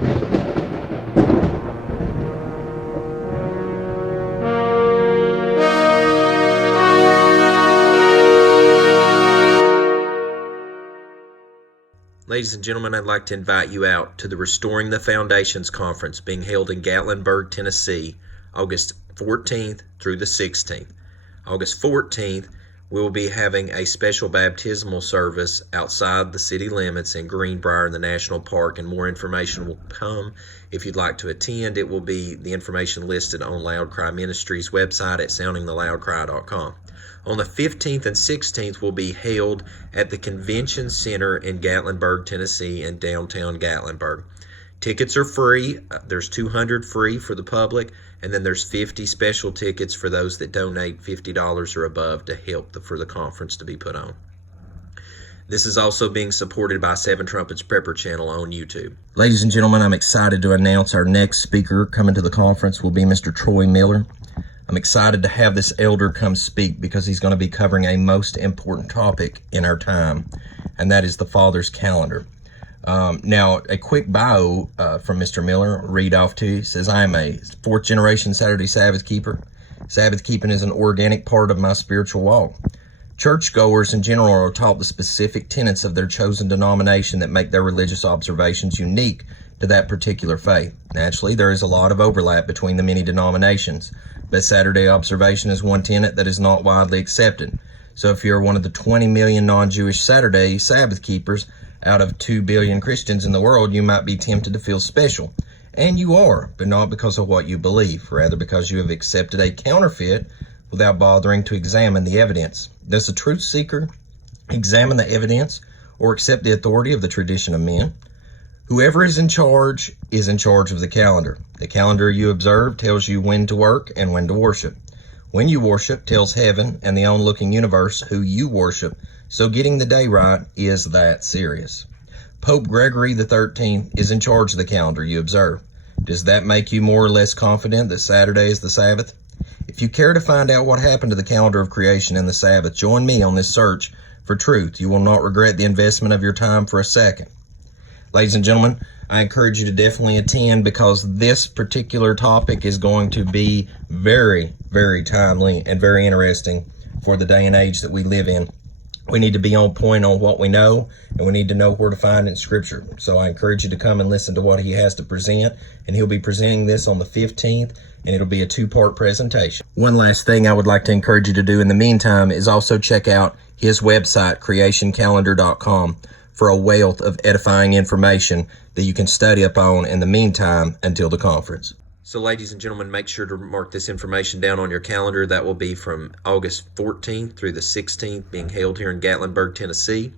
Ladies and gentlemen, I'd like to invite you out to the Restoring the Foundations Conference being held in Gatlinburg, Tennessee, August 14th through the 16th. August 14th, we will be having a special baptismal service outside the city limits in Greenbrier in the National Park, and more information will come. If you'd like to attend, it will be the information listed on Loud Cry Ministries website at soundingtheloudcry.com. On the 15th and 16th will be held at the Convention Center in Gatlinburg, Tennessee, in downtown Gatlinburg. Tickets are free. There's 200 free for the public, and then there's 50 special tickets for those that donate $50 or above to help for the conference to be put on. This is also being supported by Seven Trumpets Prepper channel on YouTube. Ladies and gentlemen, I'm excited to announce our next speaker coming to the conference will be Mr. Troy Miller. I'm excited to have this elder come speak because he's going to be covering a most important topic in our time, and that is the Father's calendar. Now, a quick bio from Mr. Miller, read off to you. It says, I am a fourth generation Saturday Sabbath keeper. Sabbath keeping is an organic part of my spiritual walk. Churchgoers in general are taught the specific tenets of their chosen denomination that make their religious observations unique to that particular faith. Naturally, there is a lot of overlap between the many denominations, but Saturday observation is one tenet that is not widely accepted. So if you're one of the 20 million non-Jewish Saturday Sabbath keepers out of 2 billion Christians in the world, you might be tempted to feel special. And you are, but not because of what you believe, rather because you have accepted a counterfeit without bothering to examine the evidence. Does the truth seeker examine the evidence or accept the authority of the tradition of men? Whoever is in charge of the calendar. The calendar you observe tells you when to work and when to worship. When you worship tells heaven and the onlooking universe who you worship, so getting the day right is that serious. Pope Gregory XIII is in charge of the calendar you observe. Does that make you more or less confident that Saturday is the Sabbath? If you care to find out what happened to the calendar of creation and the Sabbath, join me on this search for truth. You will not regret the investment of your time for a second. Ladies and gentlemen, I encourage you to definitely attend because this particular topic is going to be very, very timely and very interesting for the day and age that we live in. We need to be on point on what we know, and we need to know where to find it in Scripture. So I encourage you to come and listen to what he has to present, and he'll be presenting this on the 15th, and it'll be a two-part presentation. One last thing I would like to encourage you to do in the meantime is also check out his website, creationcalendar.com, for a wealth of edifying information that you can study upon in the meantime until the conference. So ladies and gentlemen, make sure to mark this information down on your calendar. That will be from August 14th through the 16th, being held here in Gatlinburg, Tennessee.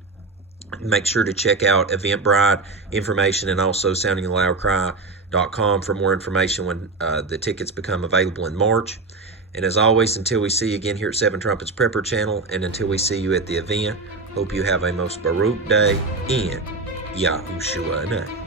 Make sure to check out Eventbrite information and also soundingtheloudcry.com for more information when the tickets become available in March. And as always, until we see you again here at Seven Trumpets Prepper Channel, and until we see you at the event, hope you have a most Baruch day in Yahushua name.